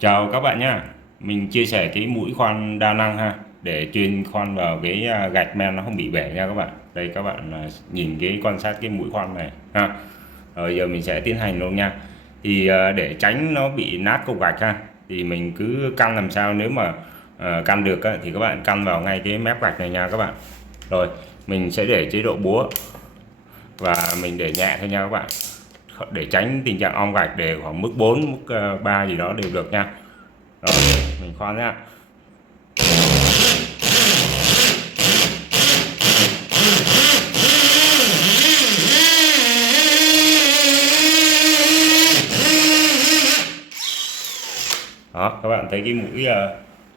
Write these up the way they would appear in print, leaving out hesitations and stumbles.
Chào các bạn nhé. Mình chia sẻ cái mũi khoan đa năng ha, để chuyên khoan vào cái gạch men nó không bị bể nha các bạn. Đây các bạn nhìn cái quan sát cái mũi khoan này ha. Rồi giờ mình sẽ tiến hành luôn nha. Thì để tránh nó bị nát cục gạch ha, thì mình cứ căn làm sao, nếu mà căn được á, thì các bạn căn vào ngay cái mép gạch này nha các bạn. Rồi mình sẽ để chế độ búa và mình để nhẹ thôi nha các bạn, để tránh tình trạng ong gạch, để khoảng mức 4 mức 3 gì đó đều được nha. Rồi mình khoan nha. Đó các bạn thấy cái mũi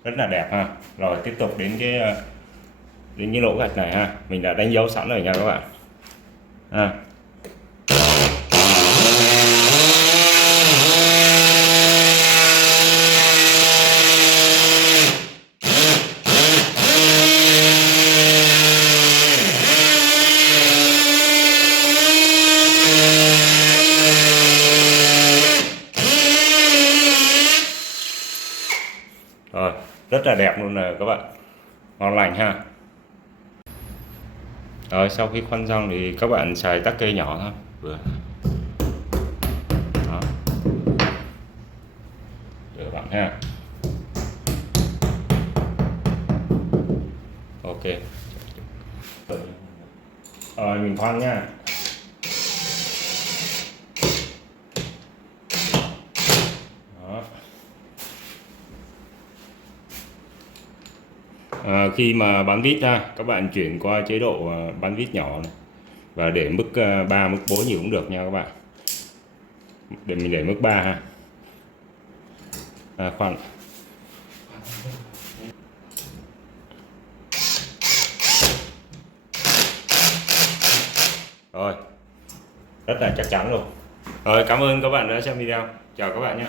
rất là đẹp ha. Rồi tiếp tục đến cái lỗ gạch này ha, mình đã đánh dấu sẵn rồi nha các bạn ha. Rồi rất là đẹp luôn nè các bạn, ngon lành ha. Rồi sau khi khoan xong thì các bạn xài tắc cây nhỏ thôi vừa. Đó, được bạn ha. Ok, rồi mình khoan nha. Đó. Khi mà bắn vít ra, các bạn chuyển qua chế độ bắn vít nhỏ này, và để mức 3 mức 4 gì cũng được nha các bạn. Để mình để mức 3 ha. Khoan. Rồi rất là chắc chắn luôn. Rồi cảm ơn các bạn đã xem video, chào các bạn nhé.